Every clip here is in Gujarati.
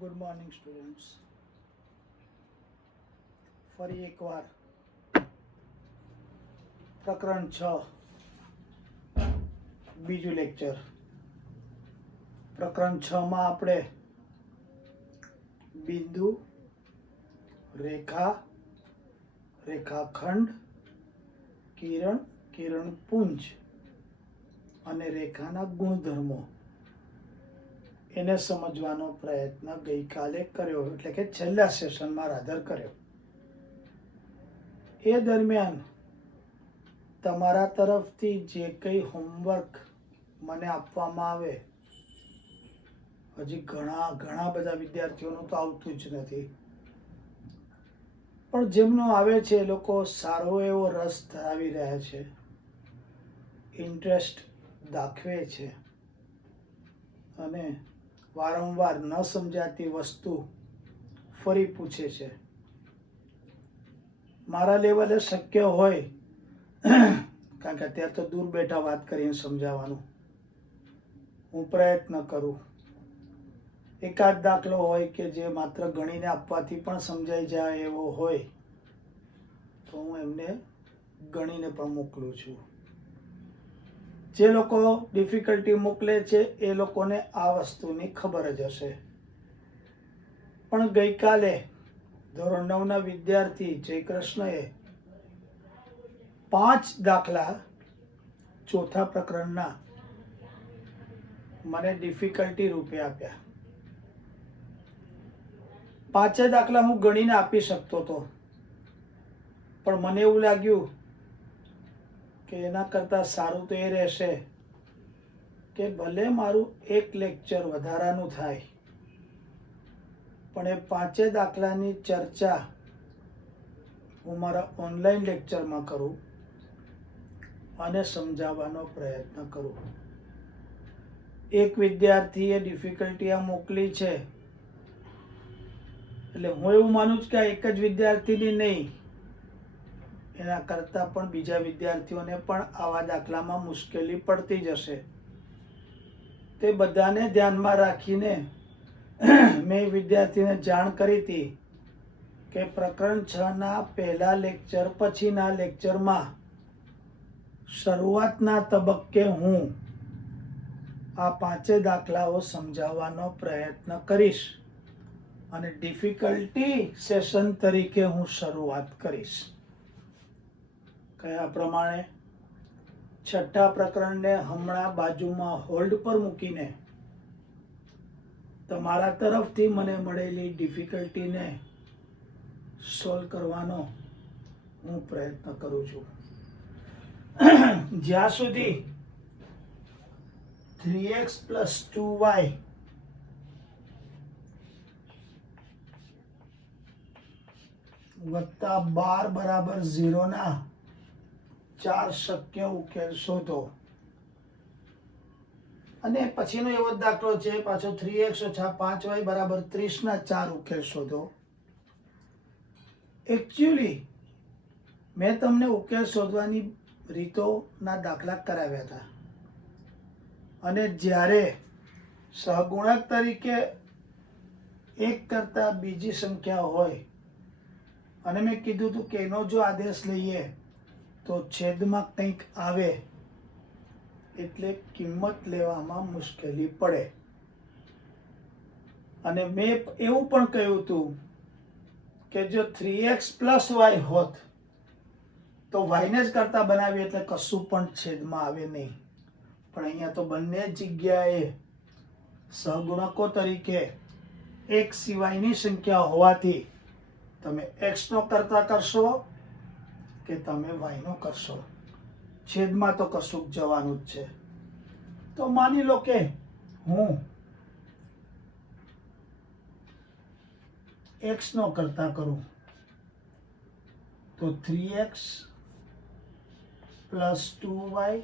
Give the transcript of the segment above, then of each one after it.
Good morning students. ફરી એકવાર પ્રકરણ 6 બીજું લેક્ચર. પ્રકરણ 6માં આપણે બિંદુ, રેખા, રેખાખંડ, કિરણ, કિરણપુંજ અને રેખાના ગુણધર્મો એને સમજવાનો પ્રયત્ન ગઈકાલે કર્યો, એટલે કે છેલ્લા સેશનમાં રાધર કર્યો. એ દરમિયાન તમારા તરફથી જે કંઈ હોમવર્ક મને આપવામાં આવે, હજી ઘણા બધા વિદ્યાર્થીઓનું તો આવતું જ નથી, પણ જેમનું આવે છે એ લોકો સારો એવો રસ ધરાવી રહ્યા છે, ઇન્ટરેસ્ટ દાખવે છે અને વારંવાર ન સમજાતી વસ્તુ ફરી પૂછે છે. મારા લેવલે શક્ય હોય, કારણ કે અત્યારે તો દૂર બેઠા વાત કરીને સમજાવવાનું, હું પ્રયત્ન કરું. એકાદ દાખલો હોય કે જે માત્ર ગણીને આપવાથી પણ સમજાઈ જાય એવો હોય તો હું એમને ગણીને પણ મોકલું છું. જે લોકો ડિફિકલ્ટી મોકલે છે એ લોકોને આ વસ્તુની ખબર જ હશે. પણ ગઈકાલે ધોરણ 9ના વિદ્યાર્થી જયકૃષ્ણએ 5 દાખલા ચોથા પ્રકરણના મને ડિફિકલ્ટી રૂપે આપ્યા. 5 દાખલા હું ગણીને આપી શકતો હતો, પણ મને એવું લાગ્યું કે એના કરતાં સારું તો એ રહેશે કે ભલે મારું એક લેક્ચર વધારાનું થાય, પણ એ 5 દાખલાની ચર્ચા હું મારા ઓનલાઈન લેક્ચરમાં કરું અને સમજાવવાનો પ્રયત્ન કરું. એક વિદ્યાર્થીએ ડિફિકલ્ટી આ મોકલી છે, એટલે હું એવું માનું છું કે આ એક જ વિદ્યાર્થીની નહીં, એના કરતાં પણ બીજા વિદ્યાર્થીઓને પણ આવા દાખલામાં મુશ્કેલી પડતી જશે. તે બધાને ધ્યાનમાં રાખીને મેં વિદ્યાર્થીને જાણ કરી હતી કે પ્રકરણ 6ના પહેલા લેક્ચર પછીના લેક્ચરમાં શરૂઆતના તબક્કે હું આ 5 દાખલાઓ સમજાવવાનો પ્રયત્ન કરીશ અને ડિફિકલ્ટી સેશન તરીકે હું શરૂઆત કરીશ. કયા પ્રમાણે? છઠ્ઠા પ્રકરણને હમણાં બાજુમાં હોલ્ડ પર મૂકીને તમારા તરફથી મને મળેલી ડિફિકલ્ટીને સોલ્વ કરવાનો હું પ્રયત્ન કરું છું. જ્યાં સુધી 3x + 2y વત્તા 12 = 0 ના 4 શક્ય ઉકેલ શોધો. અને પછીનો એવો દાખલો છે પાછો 3x - 5y = 30 ના 4 ઉકેલ શોધો. એકચ્યુઅલી મેં તમને ઉકેલ શોધવાની રીતોના દાખલા કરાવ્યા હતા, અને જ્યારે સહગુણક તરીકે એક કરતાં બીજી સંખ્યા હોય અને મેં કીધું હતું કે એનો જો આદેશ લઈએ તો છેદમાં કંઈક આવે એટલે કિંમત લેવામાં મુશ્કેલી પડે. અને મેં એવું પણ કહ્યું હતું કે જો 3x + y હોત તો y ને જ કરતા બનાવીએ એટલે કશું પણ છેદમાં આવે નહીં. પણ અહીંયા તો બંને જગ્યાએ સહગુણકો તરીકે એક સિવાયની સંખ્યા હોવાથી તમે x નો કરતા કરશો કે તમે y નો કરશો, છેદમાં તો કશું જવાનું જ છે. તો માની લો કે હું x નો કરતા કરું તો 3x + 2y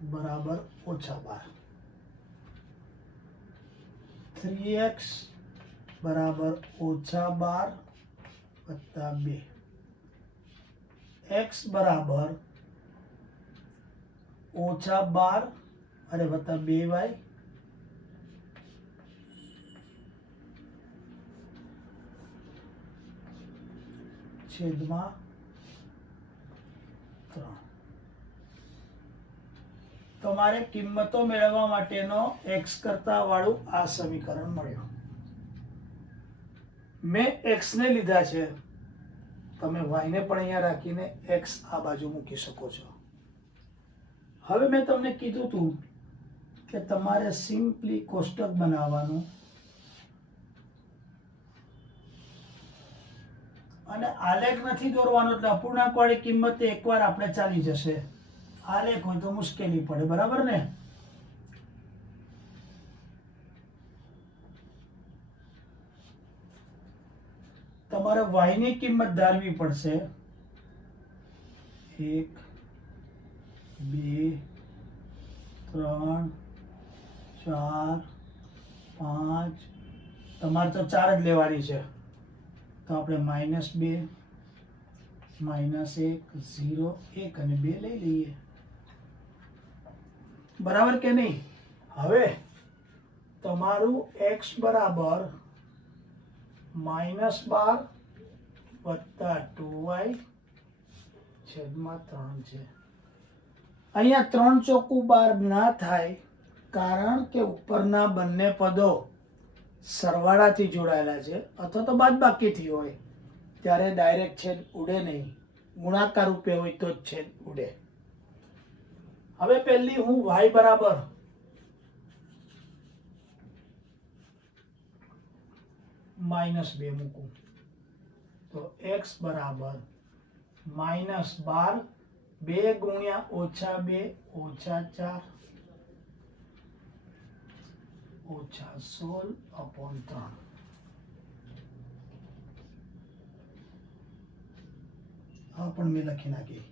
= -12. 3x = -12 + 2. x = -12 અને +2y છેદમાં 3. તમારે કિંમતો મેળવવા માટેનો x કરતા વાળું આ સમીકરણ મળ્યું. મેં x ને લીધા છે, તમે y ને પણ અહીંયા રાખીને x આ બાજુ મૂકી શકો છો. હવે મેં તમને કીધું હતું કે તમારે સિમ્પલી કોષ્ટક બનાવવાનું અને આલેખ નથી દોરવાનો, એટલે અપૂર્ણાંકવાળી કિંમત એકવાર આપણે ચાલી જશે. આલેખ હોય તો મુશ્કેલી પડે, બરાબર ને? તમારે y ની કિંમત ધારવી પડશે. 1 2 3 4 5, તમારે તો 4 જ લેવાની છે, તો આપણે -2 -1 0 1 અને 2 લઈ લઈએ, બરાબર કે નહીં? હવે તમારું x બરાબર -12 વત્તા 2y છેદમાં 3 છે. અહીંયા 3 ચોકું 12 ના થાય, કારણ કે ઉપરના બંને પદો સરવાળાથી જોડાયેલા છે અથવા તો બાદબાકીથી હોય, ત્યારે ડાયરેક્ટ છેદ ઉડે નહીં, ગુણાકાર રૂપે હોય તો જ છેદ ઉડે. હવે પહેલી હું y બરાબર -2 મૂકું, તો x બરાબર -12 2 ગુણ્યા -2 -4 -16/3. આ પણ મેં લખી નાખી.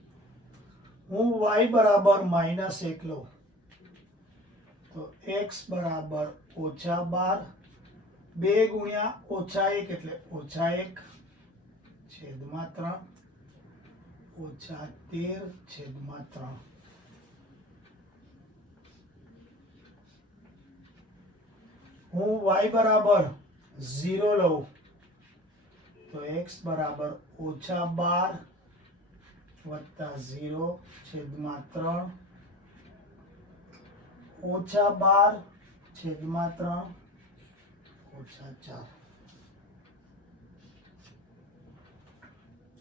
હું y બરાબર -1 લઉં, તો x બરાબર -12 2 ગુણ્યા -1 એટલે -1 છેદમાં 3 -13 છેદમાં 3. હું y બરાબર 0 લઉં, તો x બરાબર -12 વત્તા 0 છેદમાં 3 -12 છેદમાં 3 -4.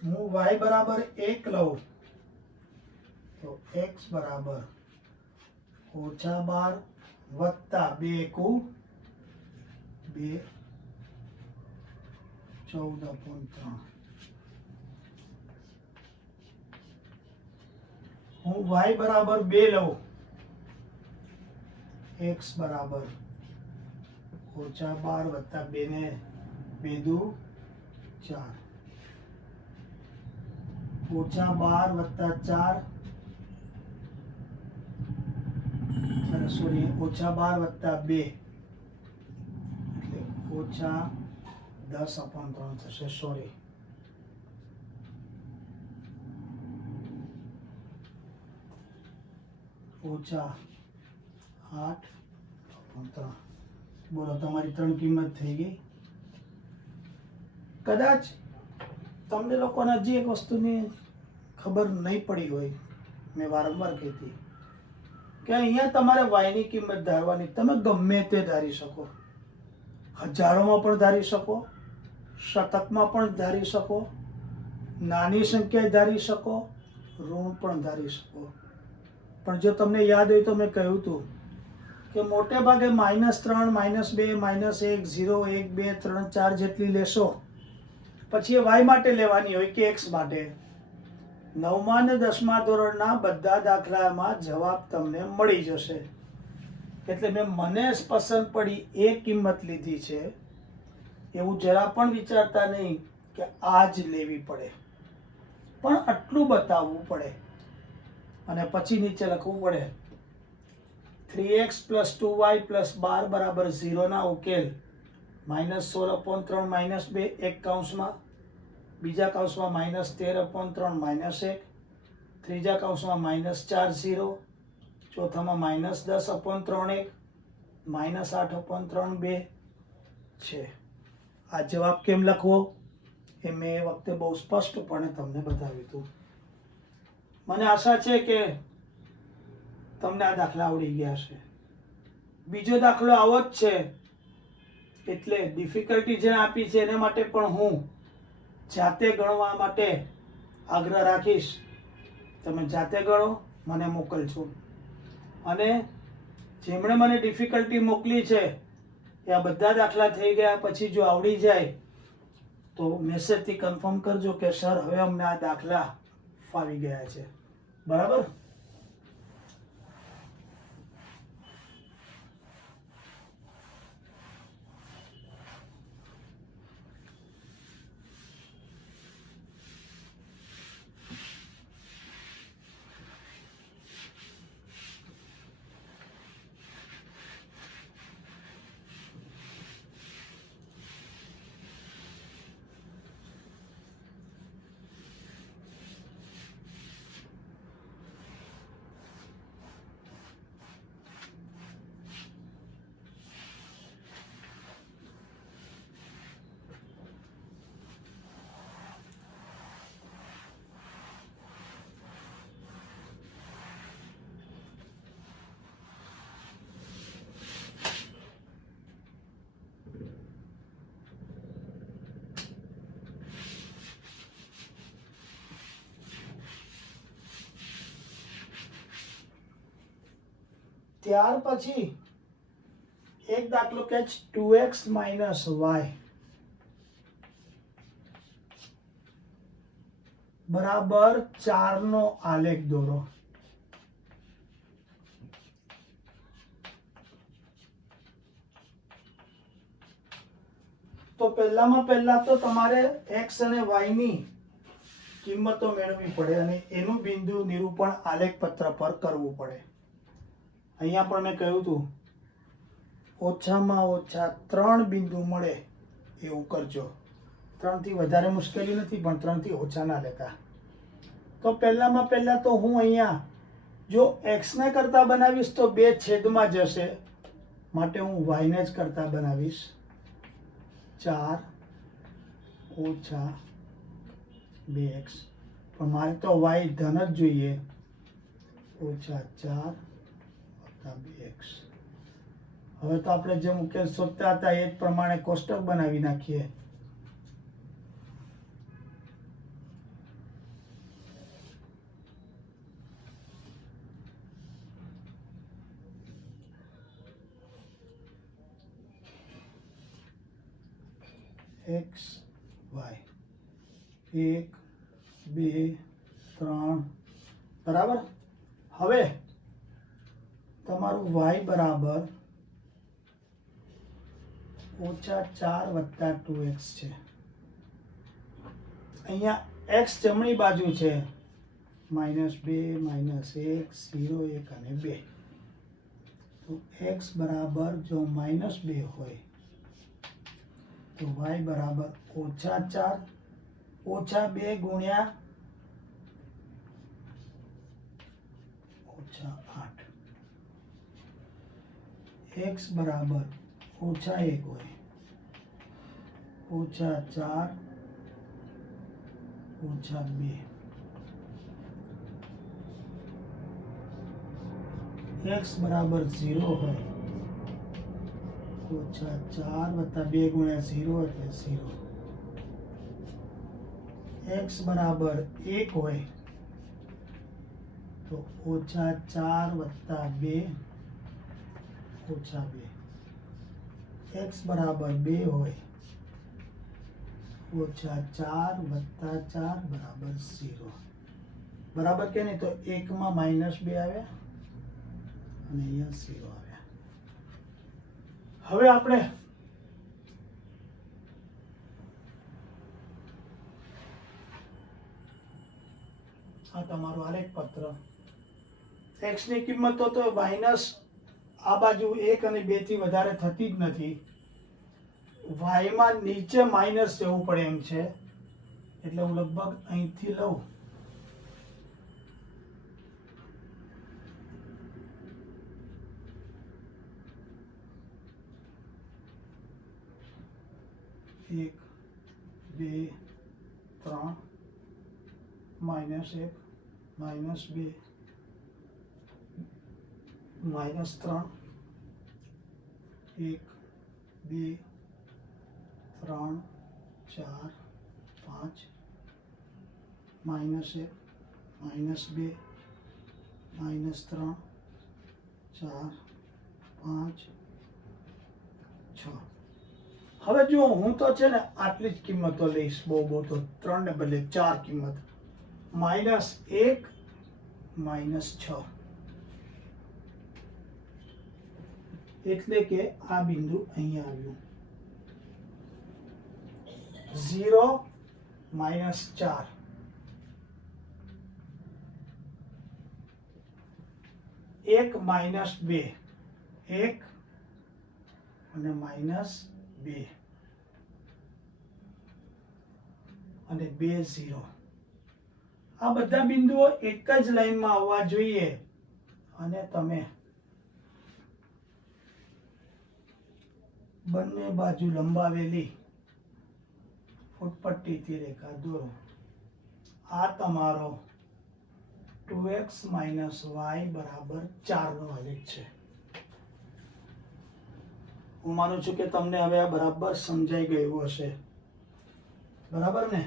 હું y બરાબર 1 લઉં, તો x બરાબર -12 વત્તા 2 2 14/3. હું y બરાબર 2 લઉં, x બરાબર -12 વત્તા 2 ને 2 દુ 4 -12 વત્તા 4 સોરી -12 વત્તા 2 એટલે -10/3 થશે. સોરી, -8/3. બોલો, તમારી 3 કિંમત થઈ ગઈ. કદાચ તમને લોકોને હજી એક વસ્તુની ખબર નહીં પડી હોય, મેં વારંવાર કહેતી કે અહીંયા તમારે y ની કિંમત ધારવાની. તમે ગમે તે ધારી શકો, હજારોમાં પણ ધારી શકો, શતકમાં પણ ધારી શકો, નાની સંખ્યાએ ધારી શકો, ઋણ પણ ધારી શકો. પણ જો તમને યાદ હોય તો મેં કહ્યું હતું કે મોટે ભાગે -3 -2 -1 0 1 2 3 4 જેટલી લેશો, પછી એ y માટે લેવાની હોય કે x માટે. 9મા અને 10મા ધોરણના બધા દાખલામાં જવાબ તમને મળી જશે. એટલે મને પસંદ પડી એ કિંમત લીધી છે, એવું જરા પણ વિચારતા નહીં કે આ જ લેવી પડે, પણ આટલું બતાવવું પડે અને પછી નીચે લખવું પડે 3x + 2y + 12 બરાબર 0 ના ઉકેલ -16/3 -2 એક કૌંસમાં, બીજા કૌંસમાં -13/3 -1, ત્રીજા કૌંસમાં -40, ચોથામાં -10/3 1 -8/3 2 છે. આ જવાબ કેમ લખવો એ મેં એ વખતે બહુ સ્પષ્ટપણે તમને બતાવ્યું હતું. મને આશા છે કે તમને આ દાખલા આવડી ગયા છે. બીજો દાખલો આવો જ છે, એટલે ડિફિકલ્ટી જે આપી છે એને માટે પણ હું જાતે ગણવા માટે આગ્રહ રાખીશ. તમે જાતે ગણો, મને મોકલજો. અને જેમણે મને ડિફિકલ્ટી મોકલી છે એ આ બધા દાખલા થઈ ગયા પછી જો આવડી જાય તો મેસેજથી કન્ફર્મ કરજો કે સર હવે અમને આ દાખલા ફાવી ગયા છે. બરાબર? ત્યાર પછી એક દાખલો કે 2x - y બરાબર 4 નો આલેખ દોરો. તો પહેલા તો તમારે x અને y ની કિંમતો મેળવવી પડે અને એનું બિંદુ નિરૂપણ આલેખ પત્ર પર કરવું પડે. અહીંયા પણ મેં કહ્યું હતું ઓછામાં ઓછા 3 બિંદુ મળે એવું કરજો. 3 થી વધારે મુશ્કેલી નથી, પણ 3 થી ઓછા ના લેતા. તો પહેલા તો હું અહીંયા જો x ને કરતા બનાવીશ તો 2 છેદમાં જશે, માટે હું y ને જ કરતા બનાવીશ. 4 ઓછા 2x, પણ મારે તો y ધન જ જોઈએ. ઓછા 4 2x. હવે તો આપણે જે ઉકેલ શોધતા હતા એ જ પ્રમાણે કોષ્ટક બનાવી નાખીએ. x y 1 2 3 બરાબર. હવે તમારું y બરાબર ઓછા 4 વત્તા 2x છે. અહીંયા x જમણી બાજુ છે, -2 -1 0 1 અને 2. તો x બરાબર જો -2 હોય તો y બરાબર ઓછા 4 ઓછા 2 ગુણ્યા ઓછા 8. x બરાબર ઓછા 1 હોય ઓછા 4 ઓછા 2. x બરાબર 0 હોય ઓછા 4 વત્તા 2 ગુણ્યા 0 એટલે 0. x બરાબર 1 હોય તો ઓછા 4 વત્તા 2 ઓછા 2. x બરાબર 2 હોય ઓછા 4 વત્તા 4 બરાબર 0. બરાબર કે નહીં? તો 1 માં -2 આવ્યા અને અહીંયા 0 આવ્યા. હવે આપણે આ તમારું આલેખ પત્ર. x ની કિંમતો તો માઇનસ આ બાજુ 1 અને 2 થી વધારે થતી જ નથી. y માં નીચે માઇનસ જવું પડે એમ છે, એટલે હું લગભગ અહીંથી લઉં. એક 2 3 -1 -2 -3 1 2 3 4 5 -1 -2 -3 4 5 6. હવે જો હું તો છે ને આટલી જ કિંમતો લઈશ, બહુ તો 3 ને બદલે 4 કિંમત, -1 -6, એટલે કે આ બિંદુ અહીંયા આવ્યું, 0 -4, 1 -2, 1 અને -2 અને 2 0. આ બધા બિંદુઓ એક જ લાઈનમાં આવવા જોઈએ અને તમે બંને બાજુ લંબાવેલી ફૂટપટ્ટીથી રેખા દોરો. આ તમારો 2x - y = 4 નો આલેખ છે. હું માનું છું કે તમને હવે આ બરાબર સમજાઈ ગયું હશે, બરાબર ને?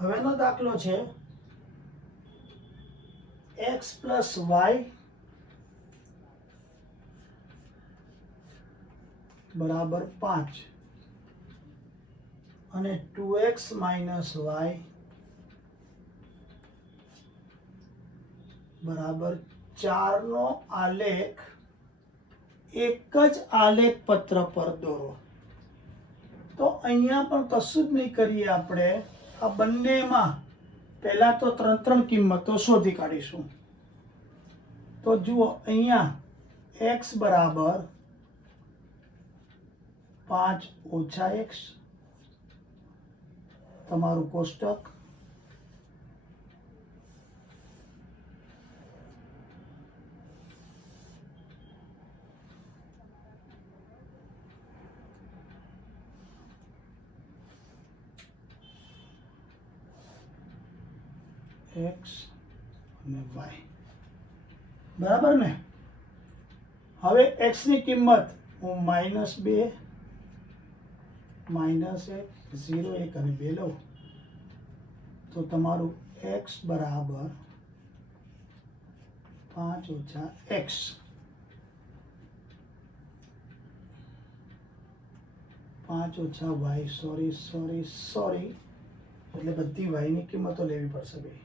હવેનો દાખલો છે x + y = 5 અને 2x - y = 4 નો આલેખ એક જ આલેખ પત્ર પર દોરો. તો અહીંયા પણ કશું જ નહીં કરીએ, આપણે આ બંનેમાં પહેલા તો 3 કિંમતો શોધી કાઢીશું. તો જુઓ, અહીંયા x = 5 - x, તમારું કોષ્ટક, x અને y, બરાબર ને? હવે x ની કિંમત હું -2 -1 0 1 અને 2 લઉં તો તમારું x = 5 - x, 5 - y, સોરી, એટલે બધી y ની કિંમતો લેવી પડશે ભાઈ.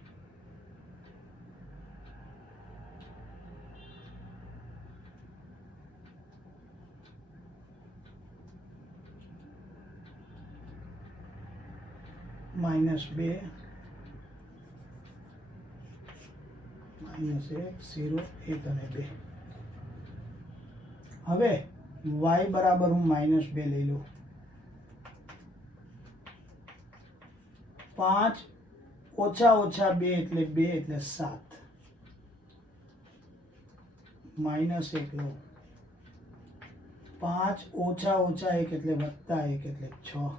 -2 -1 0 1 અને 2. હવે y બરાબર હું -2 લઈ લઉં. 5 - 2 એટલે 2 એટલે 7, -1 લઉં. 5 - 1 એટલે +1 એટલે 6,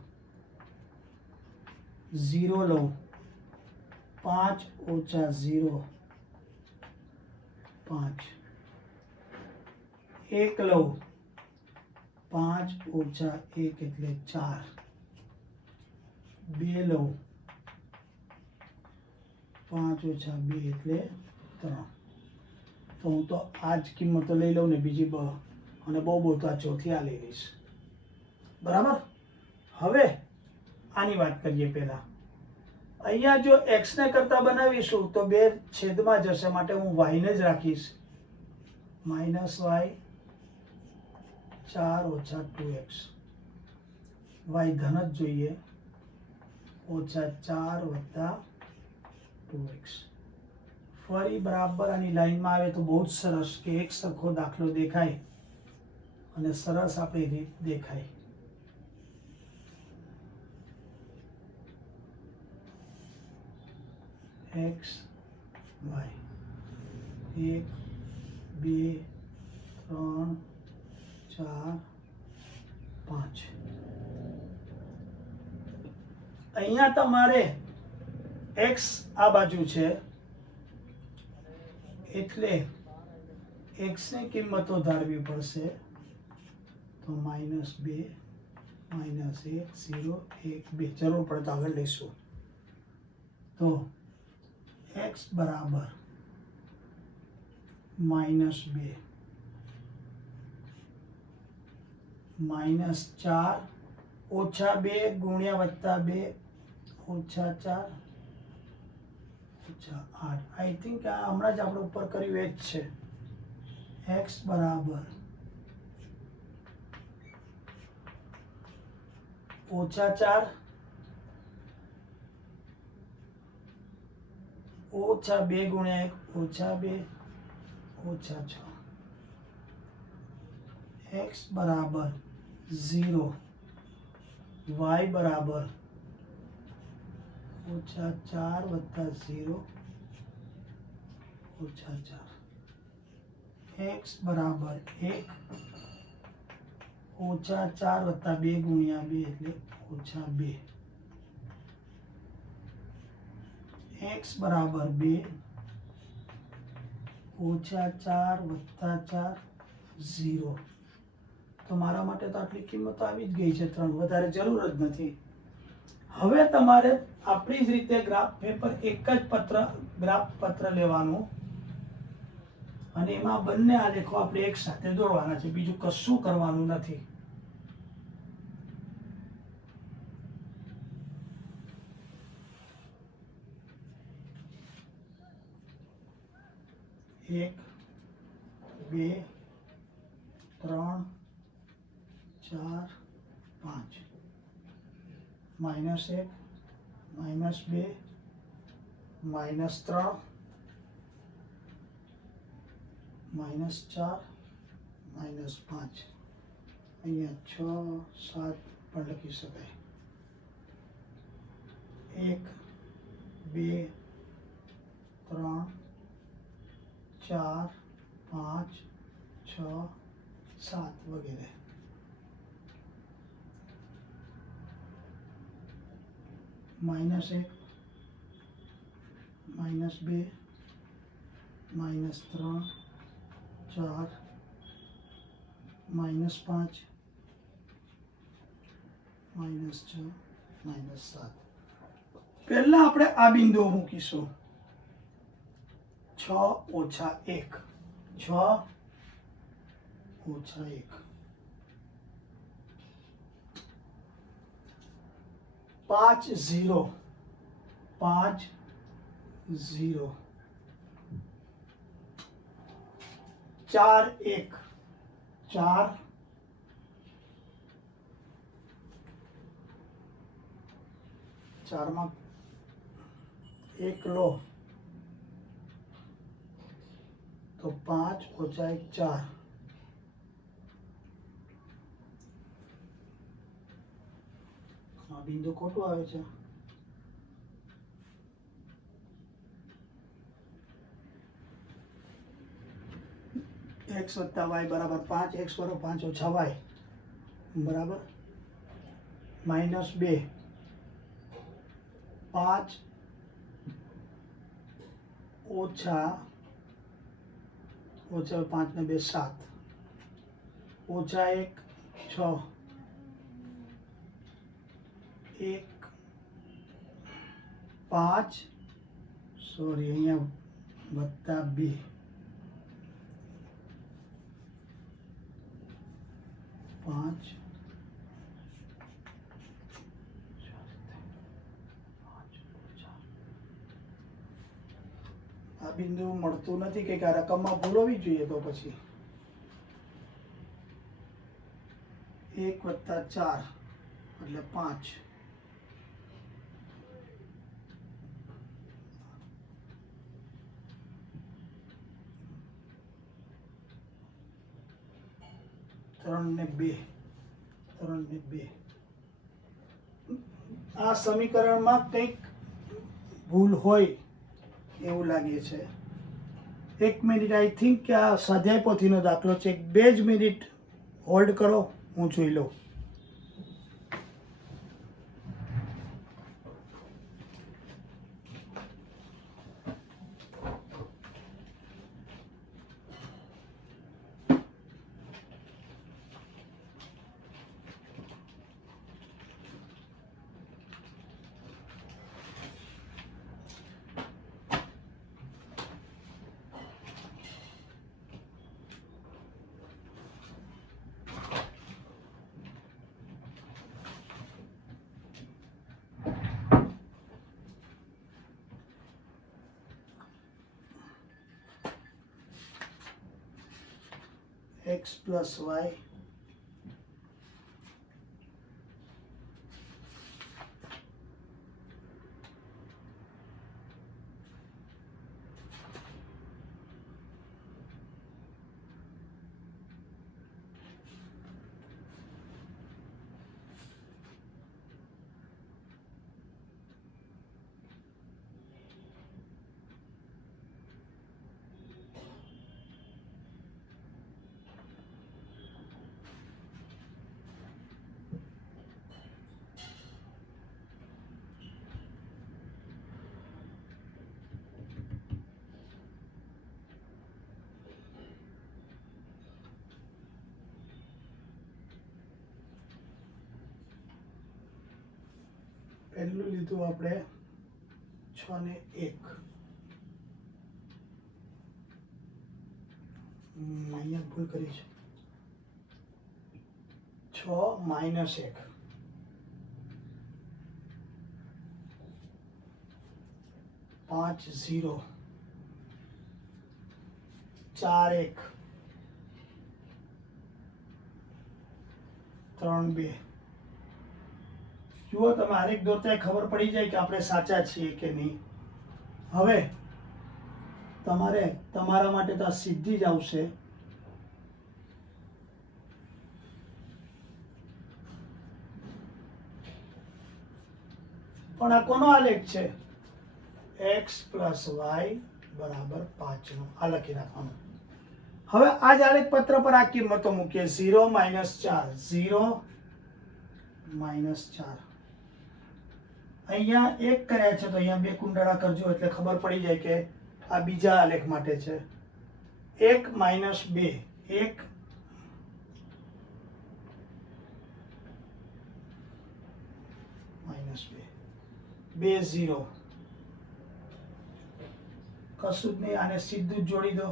0 લઉં. 5 - 0 5, 1 લઉં. 5 ઓછા 1 એટલે 4. 2 લઉં, 5 ઓછા 2 એટલે 3. તો હું તો આ જ કિંમતો લઈ લઉં ને, બીજી અને બહુ તો આ ચોથી આ લઈ લઈશ. બરાબર. હવે આની વાત કરીએ પહેલા. અહીંયા જો x ને કરતા બનાવીશું તો 2 છેદમાં જશે, માટે હું y ને જ રાખીશ. -y 4 ઓછા 2x. y ધન જ જોઈએ. ઓછા 4 વત્તા 2x. ફરી બરાબર આની લાઈનમાં આવે તો બહુ જ સરસ કે એક સરખો દાખલો દેખાય અને સરસ આપણી રીત દેખાય. x y 1 2 3 4 5. અહીંયા તમારે x આ બાજુ છે એટલે x ની કિંમતો ધારવી પડશે. તો -2 -1 0 1 2 જરૂર પડે તો આગળ લઈશું. તો x બરાબર -2 -4 ઓછા 2 ગુણ્યા વત્તા 2 ઓછા 4 ઓછા 8. આઈ થિંક આ હમણાં જ આપણે ઉપર કર્યું એ જ છે. x બરાબર ઓછા 4 ઓછા 2 ગુણ્યા 1 ઓછા 2 ઓછા 6. x બરાબર 0. y બરાબર ઓછા 4 વત્તા 0 ઓછા 4. x બરાબર 1 ઓછા 4 વત્તા 2 ગુણ્યા 2 એટલે ઓછા 2. x બરાબર 2 ઓછા 4 વત્તા 4 0. તો મારા માટે તો આટલી કિંમતો આવી જ ગઈ છે, 3. વધારે જરૂર જ નથી. હવે તમારે આપણી જ રીતે ગ્રાફ પેપર એક જ ગ્રાફ પત્ર લેવાનું અને એમાં બંને આલેખો આપણે એક સાથે દોરવાના છે, બીજું કશું કરવાનું નથી. એક 2 3 4 5 -1 -2 -3 -4 -5. અહીંયા 6 7 પણ લખી શકાય. 1 2 3 4 5 6 7 વગેરે. -1 -2 -3 4 -5 -6 -7. પહેલા આપણે આ બિંદુઓ મૂકીશું. 6 ઓછા 1 6 ઓછા 1 5 0 5 0 4 1 4 4 માં 1 લો તો 5 ઓછા 1 4. આ બિંદુ ખોટું આવે છે. x વત્તા y બરાબર 5. x બરાબર 5 ઓછા y બરાબર -2 5 ઓછા 5 ને 2 7 ઓછા 1 6 1 5 સોરી અહીંયા વત્તા 2 5 આ બિંદુ મળતું નથી કે આ રકમમાં ભૂલ હોવી જોઈએ તો પછી 1 + 4 એટલે 5 3 ને 2 આ સમીકરણમાં કંઈક ભૂલ હોય એવું લાગે છે. 1 મિનિટ, આઈ થિંક કે આ સ્વાધ્યાય પોથીનો દાખલો છે. 2 જ મિનિટ હોલ્ડ કરો, હું જોઈ લઉં. x + y પહેલું લીધું આપણે 6 ને 1. અહીંયા ભૂલ કરી છે. 6 - 1 5 0 4 1 3 2. જુઓ, તમે આરેખ દોરતા ખબર પડી જાય કે આપણે સાચા છીએ કે નહીં. હવે તમારે તમારા માટે તો આ સીધી જ આવશે. પણ આ કોનો આલેખ છે? x + y = 5 નો. આ લખી રાખવાનું. હવે આ જ આલેખ પત્ર પર આ કિંમતો મૂકીએ. 0 - 4 0 - 4. અહીંયા 1 કર્યા છે તો અહીંયા 2 કુંડાળા કરજો એટલે ખબર પડી જાય કે આ બીજા આલેખ માટે છે. 1 - 2 1 - 2 0. કશું જ નહીં, આને સીધું જ જોડી દો.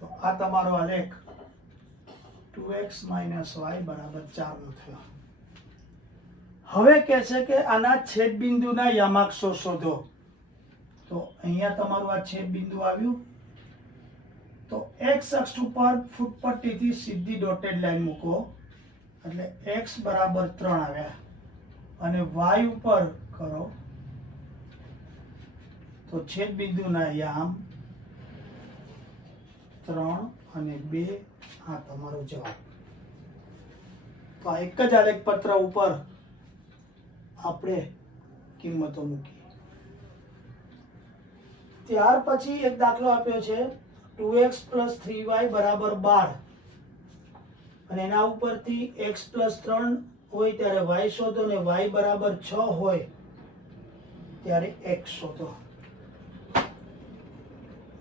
તો આ તમારો આલેખ 2x - y = 4 નો થયો. હવે કહે છે કે આના છેદ બિંદુના યામાક્ષો શોધો. તો અહીંયા તમારું આ છેદ બિંદુ આવ્યું. તો x અક્ષ ઉપર ફૂટપટ્ટીથી સીધી ડોટેડ લાઈન મૂકો એટલે x = 3 આવ્યા અને y ઉપર કરો તો છેદ બિંદુના યામ 3 અને 2. આ તમારો જવાબ. તો આ એક જ આલેખ પત્ર ઉપર આપણે કિંમતો મૂકી. ત્યાર પછી એક દાખલો આપ્યો છે 2x + 3y = 12 અને એના ઉપરથી x + 3 હોય ત્યારે y શોધો ને y = 6 હોય ત્યારે x શોધો.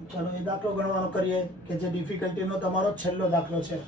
ચાલો એ દાખલો ગણવાનો કરીએ કે જે ડિફિકલ્ટીનો તમારો છેલ્લો દાખલો છે.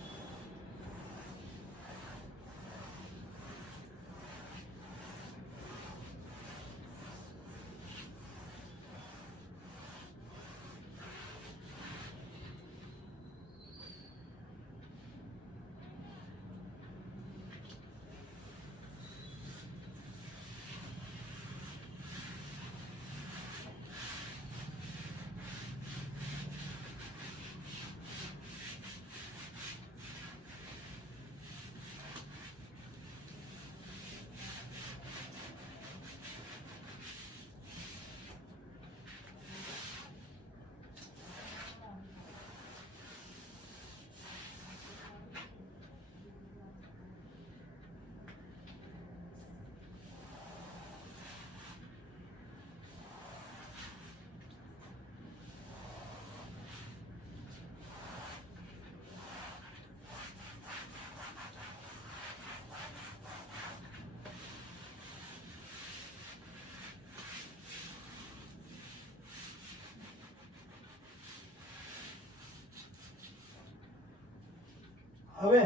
હવે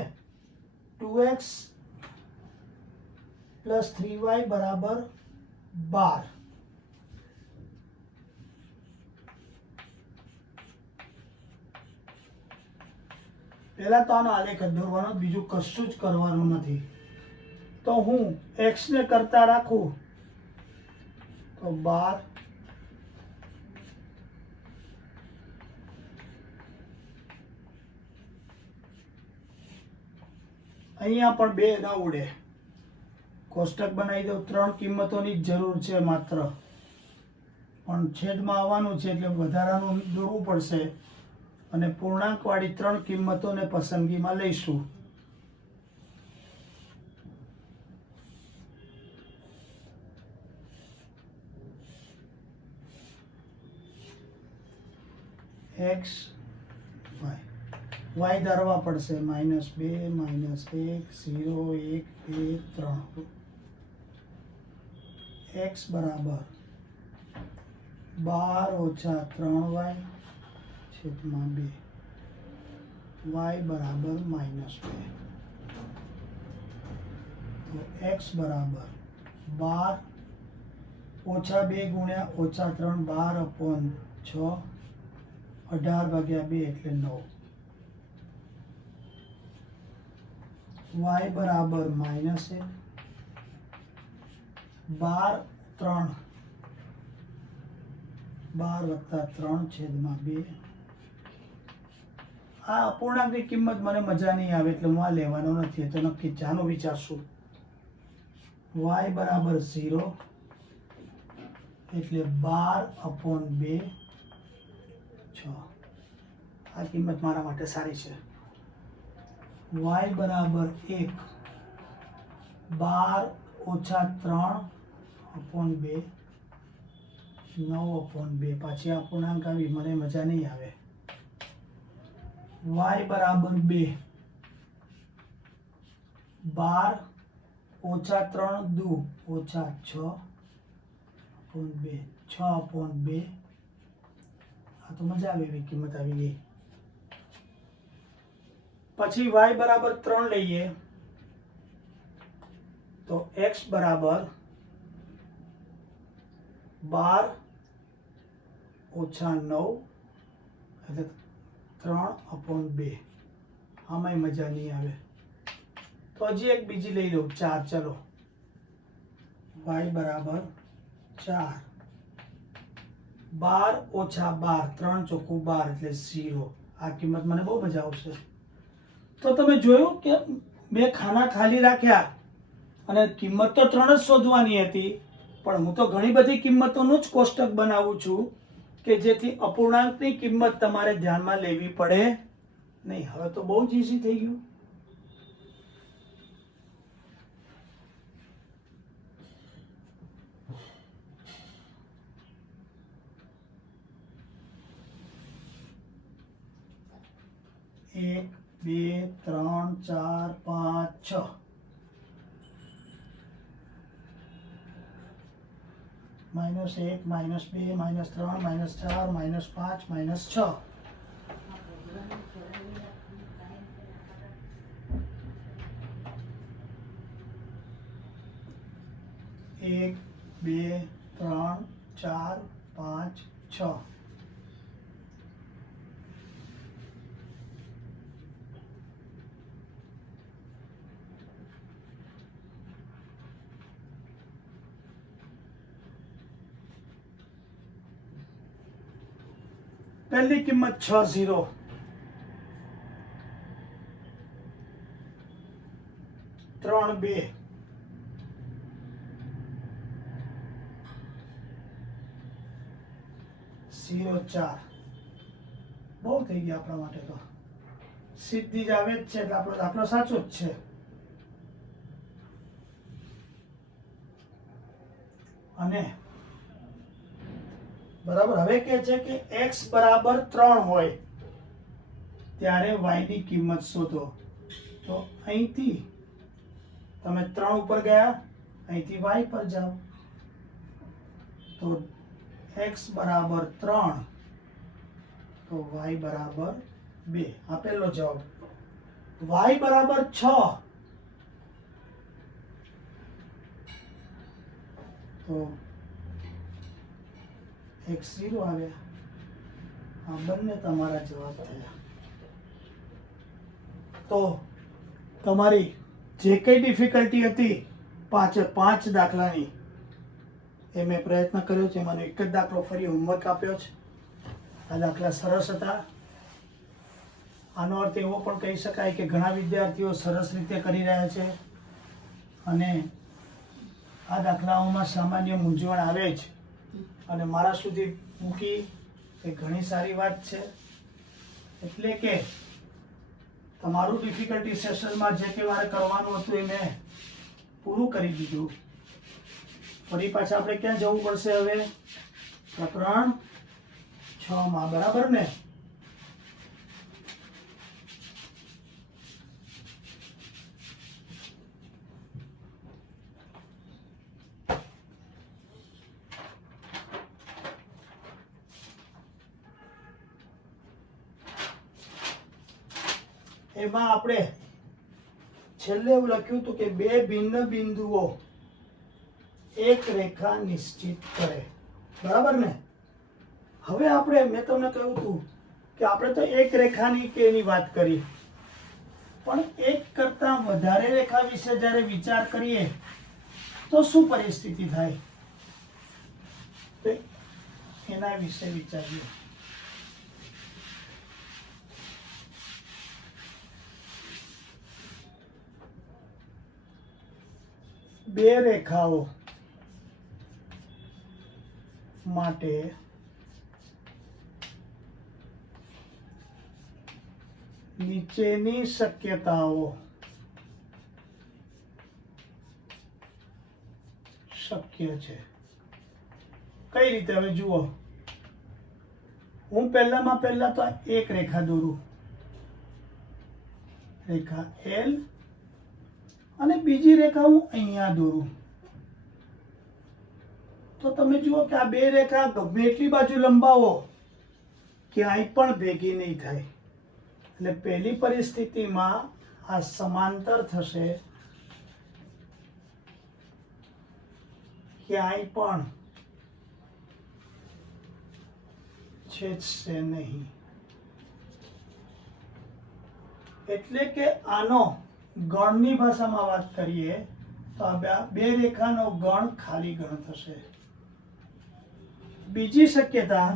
2x + 3y = 12. પહેલા તો આનો આલેખ જ દોરવાનો, બીજું કશું જ કરવાનું નથી. તો હું x ને કરતા રાખું તો 12, અહીંયા પણ 2 ન ઉડે, કોષ્ટક બનાવી દઉં. 3 કિંમતોની જ જરૂર છે માત્ર, પણ છેદમાં આવવાનું છે એટલે વધારાનું દોરવું પડશે અને પૂર્ણાંકવાળી 3 કિંમતોને પસંદગીમાં લઈશું. x y ધારવા પડશે. -2 -1 0 1 2 3. x બરાબર 12 - 3y / 2, y બરાબર -2. તો x બરાબર 12 - 2 × -3 12/6, 18/2 એટલે 9. y બરાબર -1, 12 + 3 12/3/2. આ અપૂર્ણાંકની કિંમત મને મજા નહીં આવે એટલે હું આ લેવાનો નથી, તો નક્કી ચાનું વિચારશું. y બરાબર 0 એટલે 12/2 6. આ કિંમત મારા માટે સારી છે. y બરાબર 1 12 - 3/2 9/2. પાછી અપૂર્ણાંક આવી, મને મજા નહીં આવે. y બરાબર 2 12 - 3 દુ -6/2 6/2. આ તો મજા આવે એવી કિંમત આવી ગઈ. પછી y બરાબર 3 લઈએ તો x બરાબર 12 - 9 એટલે 3/2. આમાંય મજા નહીં આવે, તો હજી એક બીજી લઈ લઉં 4. ચલો, y બરાબર 4 12 - 12 3 × 12 એટલે 0. આ કિંમત મને બહુ મજા આવશે. તો તમે જોયું કે બે ખાના ખાલી રાખ્યા અને કિંમત તો 3 જ શોધવાની હતી, પણ હું તો ઘણી બધી કિંમતોનું જ કોષ્ટક બનાવું છું કે જેથી અપૂર્ણાંકની કિંમત તમારે ધ્યાનમાં લેવી પડે નહીં. હવે તો બહુ જ ઈઝી થઈ ગયું. એક 2 3 4 5 6. -1 -2 -3 -4 -5 -6 1 2 3 4 5 6 પહેલી કિંમત 60 3 2 0 4 બહુ થઈ ગયા આપણા માટે તો સીધી જ આવે જ છે એટલે આપણો દાખલો સાચો જ છે અને બરાબર હવે કહે છે કે x બરાબર 3 હોય ત્યારે y ની કિંમત શોધો તો અહીંથી તમે 3 ઉપર ગયા અહીંથી y પર જાઓ તો x બરાબર 3 તો y બરાબર 2 આ પહેલો જવાબ y બરાબર 6 તો x0 આવ્યા આ બંને તમારા જવાબ થયા તો તમારી જે કઈ ડિફિકલ્ટી હતી 5 દાખલાની એ મેં પ્રયત્ન કર્યો છે એમાંનો એક જ દાખલો ફરી હોમવર્ક આપ્યો છે આ દાખલા સરસ હતા આનો અર્થ એવો પણ કહી શકાય કે ઘણા વિદ્યાર્થીઓ સરસ રીતે કરી રહ્યા છે અને આ દાખલાઓમાં સામાન્ય મૂંઝવણ આવે જ અને મારા સુધી મૂકી એ ઘણી સારી વાત છે એટલે કે તમારું ડિફિકલ્ટી સેશનમાં જે કે મારે કરવાનું હતું એ મેં પૂરું કરી દીધું ફરી પાછા આપણે ક્યાં જવું પડશે હવે પ્રકરણ 6 માં બરાબર ને એમાં આપણે છેલ્લે એવું લખ્યું હતું કે બે ભિન્ન બિંદુઓ એક રેખા નિશ્ચિત કરે બરાબર ને હવે આપણે મેં તમને કહ્યું હતું કે આપણે તો એક રેખાની કે એની વાત કરી પણ એક કરતા વધારે રેખા વિશે જ્યારે વિચાર કરીએ તો શું પરિસ્થિતિ થાય તો એના વિશે વિચારીએ બે રેખાઓ માટે નીચેની શક્યતાઓ શક્ય છે કઈ રીતે હવે જુઓ હું પહેલા તો એક રેખા દોરું રેખા L અને બીજી રેખા હું અહીંયા દોરું તો તમે જુઓ કે આ બે રેખા ગમે એટલી બાજુ લંબાવો ક્યાંય પણ ભેગી નહીં થાય એટલે પહેલી પરિસ્થિતિમાં આ સમાંતર થશે ક્યાંય પણ છેદશે નહીં એટલે કે આનો ગણની ભાષામાં વાત કરીએ તો આ બે રેખાનો ગણ ખાલી ગણ થશે બીજી શક્યતા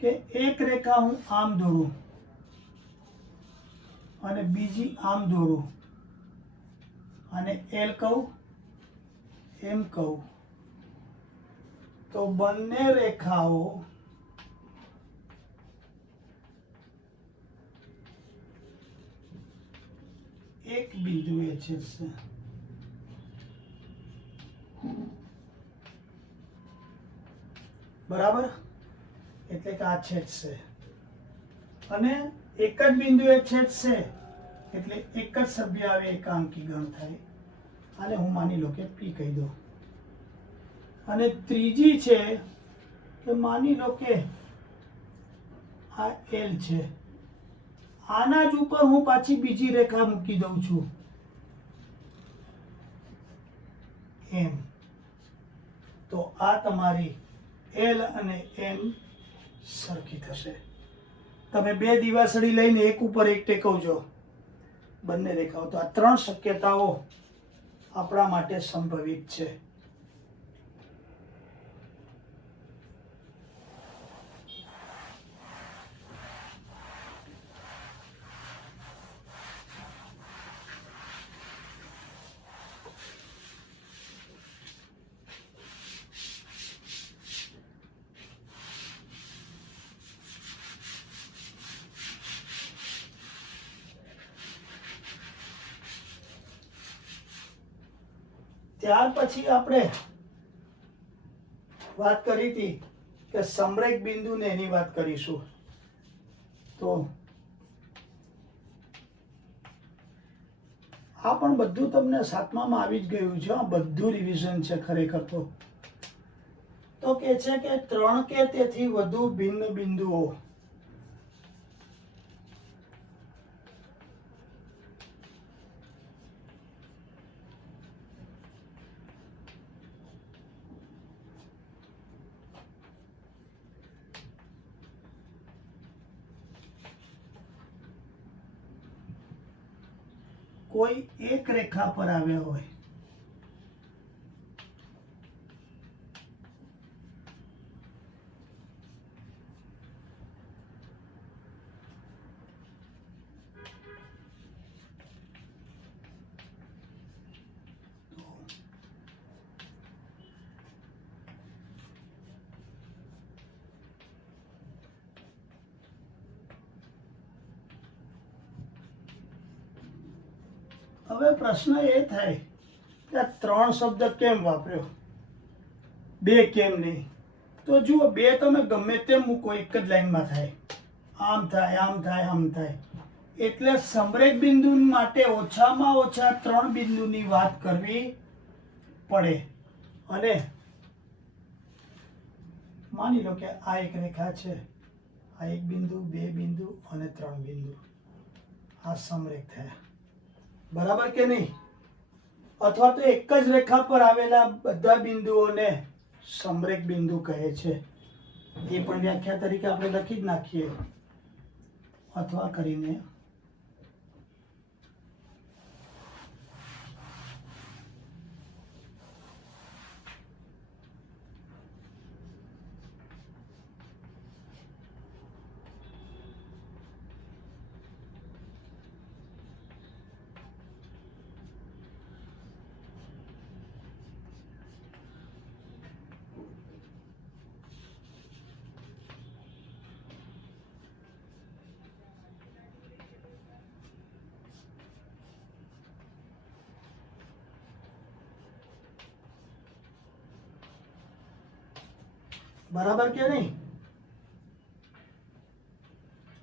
કે એક રેખા હું આમ દોરું અને બીજી આમ દોરું અને L કહું એમ કહું તો બંને રેખાઓ એક બિંદુએ છેદશે બરાબર એટલે કે આ છેદશે અને એક જ બિંદુએ છેદશે એટલે એક જ સભ્ય આવે એકાંકી ગણ થાય અને હું માની લો કે P કહી દઉં અને ત્રીજી છે કે માની લો કે આ એલ છે, આના જ ઉપર હું પાછી બીજી રેખા મૂકી દઉં છું એમ, તો આ તમારી એલ અને એમ સરખી થશે. તમે બે દિવાસળી લઈને એક ઉપર એક ટેકવજો બંને રેખાઓ, તો આ ત્રણ શક્યતાઓ આપણા માટે સંભવિત છે. ત્યાર પછી આપણે વાત કરી હતી કે સમરેખ બિંદુને એની વાત કરીશું. તો આ પણ બધું તમને સાતમામાં આવી જ ગયું છે, આ બધું રિવિઝન છે ખરેખર. તો કે છે કે 3 કે તેથી વધુ ભિન્ન બિંદુઓ કોઈ એક રેખા પર આવ્યા હોય હવે પ્રશ્ન એ થાય કે આ 3 શબ્દ કેમ વાપર્યો, 2 કેમ નહીં? તો જુઓ, 2 તમે ગમે તેમ મૂકો એક જ લાઈનમાં થાય, આમ થાય આમ થાય આમ થાય. એટલે સમરેખ બિંદુ માટે ઓછામાં ઓછા 3 બિંદુની વાત કરવી પડે. અને માની લો કે આ એક રેખા છે, આ 1 બિંદુ 2 બિંદુ અને 3 બિંદુ, આ સમરેખ થયા, બરાબર કે નહીં? અથવા તો એક જ રેખા પર આવેલા બધા બિંદુઓને સમરેખ બિંદુ કહે છે. એ પણ વ્યાખ્યા તરીકે આપણે લખી જ નાખીએ, અથવા કરીને બરાબર કે નહીં?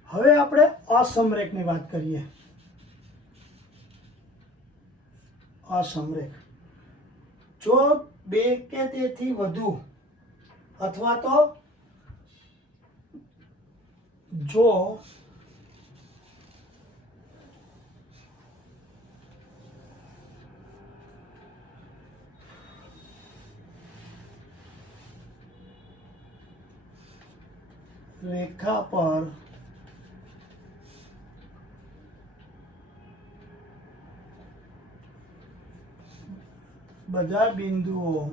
હવે આપણે અસમરેખની વાત કરીએ. અસમરેખ જો 2 કે તેથી વધુ અથવા તો જો રેખા પર બધા બિંદુઓ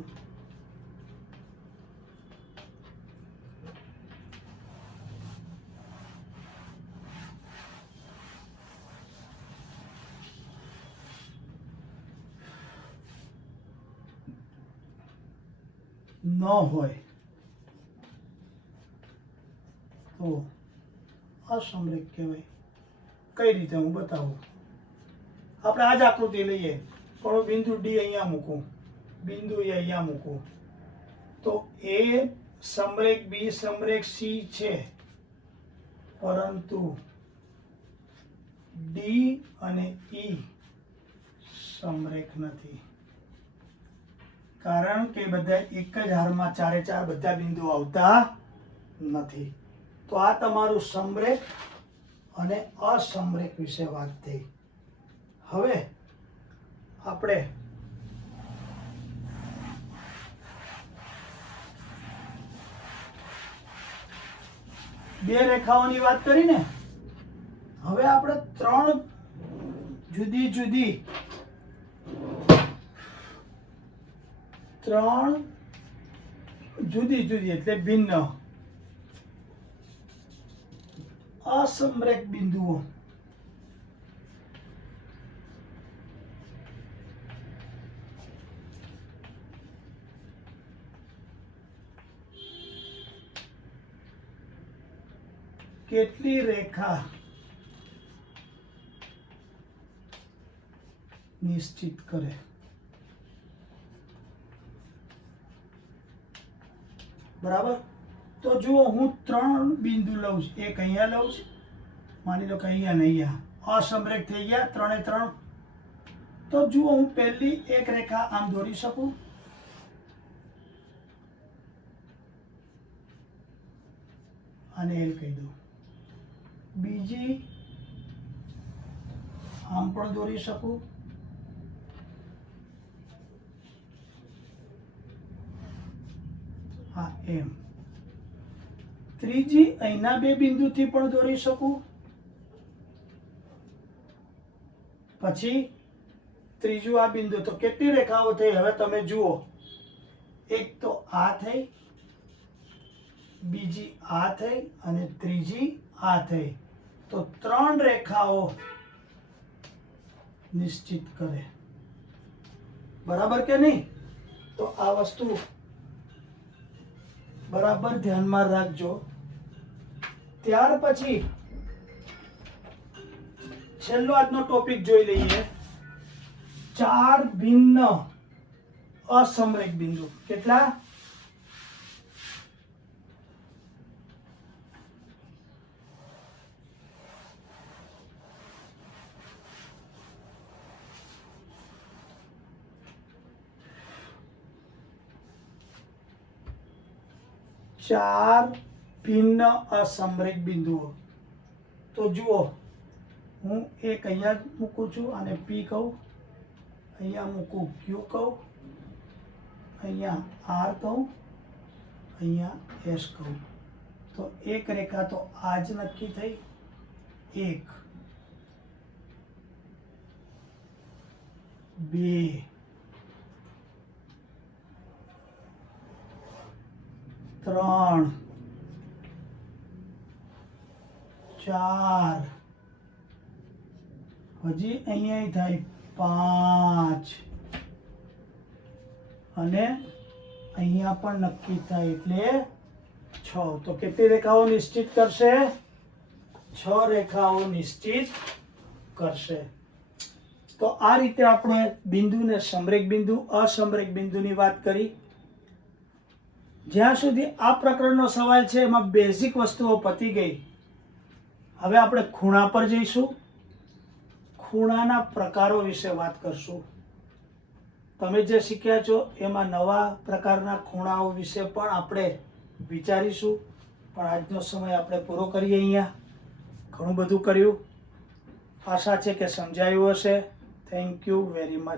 ન હોય તો અસમરેખ કહેવાય. કઈ રીતે હું બતાવું. આપણે આ જ આકૃતિ લઈએ, પણ હું બિંદુ ડી અહીંયા મૂકું, બિંદુ એ અહીંયા મૂકું, તો એ સમરેખ બી સમરેખ સી છે, પરંતુ ડી અને ઈ સમરેખ નથી. કારણ કે બધા એક જ હારમાં ચારે ચાર બધા બિંદુ આવતા નથી. તો આ તમારું સમરેખ અને અસમરેખ વિશે વાત થઈ. હવે આપણે બે રેખાઓની વાત કરી ને, હવે આપણે ત્રણ જુદી જુદી એટલે ભિન્ન અસમરેખ બિંદુઓ કેટલી રેખા નિશ્ચિત કરે. બરાબર. તો જુઓ, હું ત્રણ બિંદુ લઉં છું. એક અહીંયા લઉં છું, માની લો કે અહીંયા ને અહીંયા અસમરેખ થઈ ગયા ત્રણે ત્રણ. તો જુઓ, હું પહેલી એક રેખા આમ દોરી શકું, આને એલ કહી દઉં. બીજી આમ પણ દોરી શકું, હા એમ. ત્રીજી અહીંના બે બિંદુથી પણ દોરી શકું. પછી ત્રીજું આ બિંદુ. તો કેટલી રેખાઓ થઈ હવે તમે જુઓ. એક તો આ થઈ, બીજી આ થઈ અને ત્રીજી આ થઈ. તો ત્રણ રેખાઓ નિશ્ચિત કરે. બરાબર કે નહીં? તો આ વસ્તુ બરાબર ધ્યાનમાં રાખજો. ત્યાર પછી છેલ્લો આજનો ટોપિક જોઈ લઈએ. ચાર ભિન્ન અસમરેખ બિંદુ. કેટલા? ચાર ભિન્ન અસમરેખ બિંદુઓ. તો જુઓ, હું એક અહીંયા મૂકું છું, આને પી કહું, અહીંયા મૂકું ક્યુ કહું, અહીંયા આર કહું, અહીંયા એસ કહું. તો એક રેખા તો આ જ નક્કી થઈ. એક, બે, ત્રણ, ચાર, હજી અહીંયા થાય પાંચ, અને અહીંયા પણ નક્કી થાય એટલે 6. તો કેટલી રેખાઓ નિશ્ચિત કરશે? 6 રેખાઓ નિશ્ચિત કરશે. તો આ રીતે આપણે બિંદુને સમરેખ બિંદુ, અસમરેખ બિંદુની વાત કરી. જ્યાં સુધી આ પ્રકરણનો સવાલ છે એમાં બેઝિક વસ્તુઓ પતી ગઈ. હવે આપણે ખૂણા પર જઈશું. ખૂણાના પ્રકારો વિશે વાત કરશું. તમે જે શીખ્યા છો એમાં નવા પ્રકારના ખૂણાઓ વિશે પણ આપણે વિચારીશું. પણ આજનો સમય આપણે પૂરો કરીએ. અહીંયા ઘણું બધું કર્યું. આશા છે કે સમજાયું હશે. Thank you very much.